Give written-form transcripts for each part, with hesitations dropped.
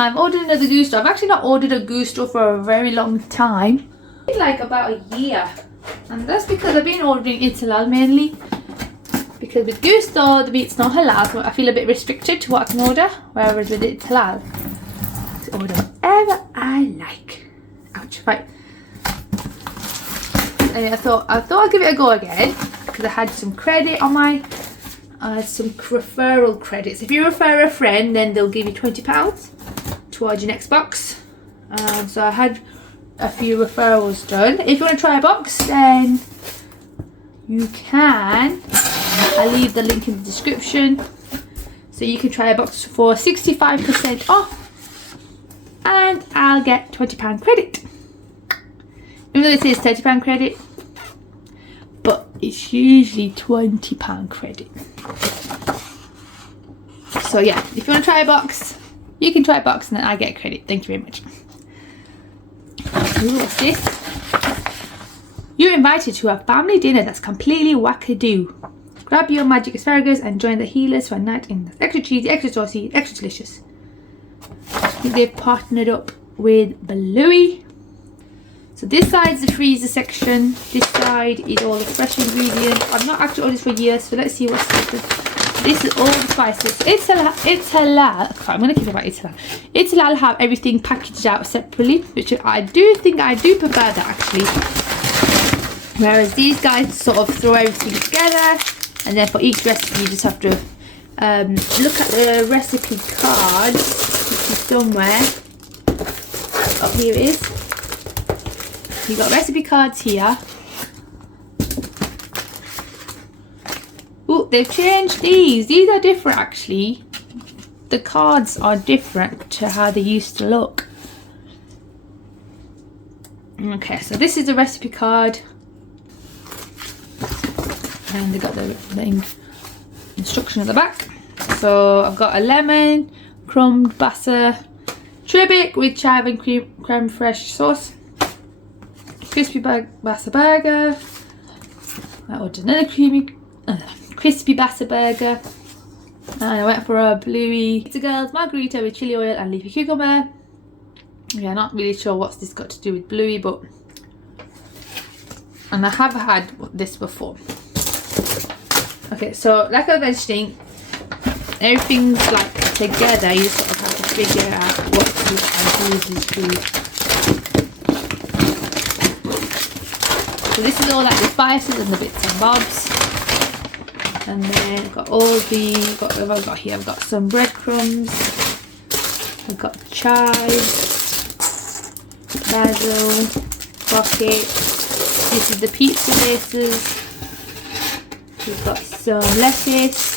I've ordered another Gousto. I've actually not ordered a Gousto for a very long time. Like about a year. And that's because I've been ordering It's Halal mainly. Because with Gousto, the meat's not halal, so I feel a bit restricted to what I can order. Whereas with It's Halal, I can order whatever I like. Ouch, right. And I thought I'd give it a go again. Because I had some credit on my... some referral credits. If you refer a friend, then they'll give you £20 towards your next box. So I had a few referrals done. If you want to try a box, then you can. I'll leave the link in the description, so you can try a box for 65% off, and I'll get £20 credit. Even though it says £30 credit, but it's usually £20 credit. So yeah, if you want to try a box, you can try a box, and then I get credit. Thank you very much. Ooh, what's this? You're invited to a family dinner that's completely wackadoo. Grab your magic asparagus and join the healers for a night in. Extra cheesy, extra saucy, extra delicious. I think they've partnered up with Bluey. So this side's the freezer section. This side is all the fresh ingredients. I've not actually ordered this for years, so let's see what's this. This is all the spices. It's halal. Okay, I'm going to keep about It's Halal. It's Halal have everything packaged out separately, which I do prefer that actually. Whereas these guys sort of throw everything together, and then for each recipe you just have to look at the recipe card, which is somewhere. Oh, here it is. You've got recipe cards here. Oh, they've changed these. These are different actually. The cards are different to how they used to look. Okay, so this is the recipe card. And they got the instruction at the back. So I've got a lemon, crumbed basa, tribic with chive and creme fraiche sauce, crispy basa burger. I ordered another crispy basa burger, and I went for a Bluey Pizza Girls margarita with chili oil and leafy cucumber. Yeah, not really sure what's this got to do with Bluey, but and I have had this before. Okay, so like I was mentioning, everything's like together. You sort of have to figure out what to and who's food. So this is all like the spices and the bits and bobs. And then I've got all the, what have I got here? I've got some breadcrumbs, I've got chive, basil, rocket. This is the pizza bases. We've got some lettuce,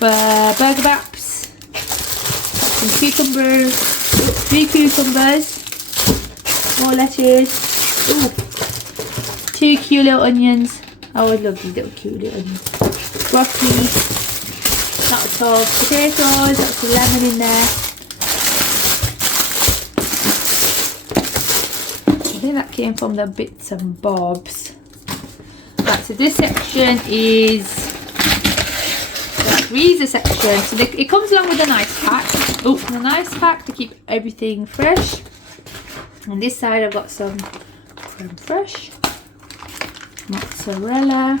burger wraps, some cucumbers, 3 cucumbers, more lettuce. Ooh. 2 cute little onions. I would love these little cute little onions. Broccoli, lots of potatoes, lots of lemon in there. I think that came from the bits and bobs. Right, so this section is the freezer section. So it comes along with a nice pack. Oh, a nice pack to keep everything fresh. On this side I've got some creme fraiche, mozzarella,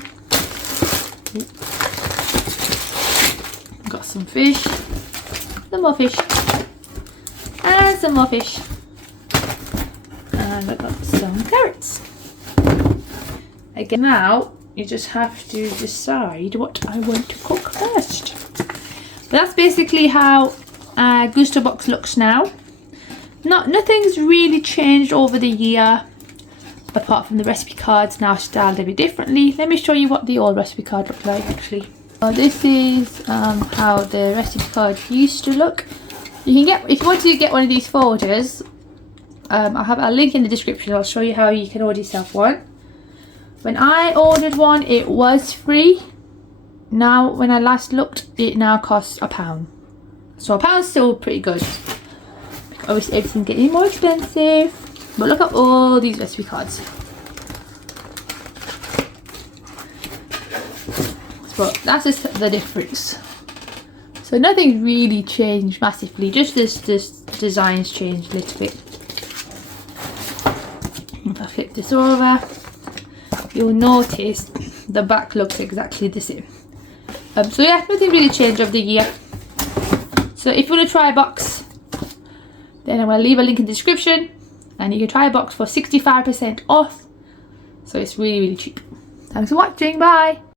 got some fish, some more fish, and some more fish, and I've got some carrots. Again, now you just have to decide what I want to cook first. But that's basically how a Gousto box looks now. Nothing's really changed over the year, apart from the recipe cards now styled a bit differently. Let me show you what the old recipe card looked like actually. So this is how the recipe card used to look. You can get, if you want to get one of these folders, I'll have a link in the description. I'll show you how you can order yourself one. When I ordered one, it was free. Now, when I last looked, it now costs £1. So £1's still pretty good. Obviously, everything's getting more expensive. But look at all these recipe cards. But that's just the difference. So nothing's really changed massively, just this design's changed a little bit. If I flip this over, you'll notice the back looks exactly the same. So yeah, nothing really changed over the year. So if you want to try a box, then I'm going to leave a link in the description, and you can try a box for 65% off. So it's really, really cheap. Thanks for watching, bye!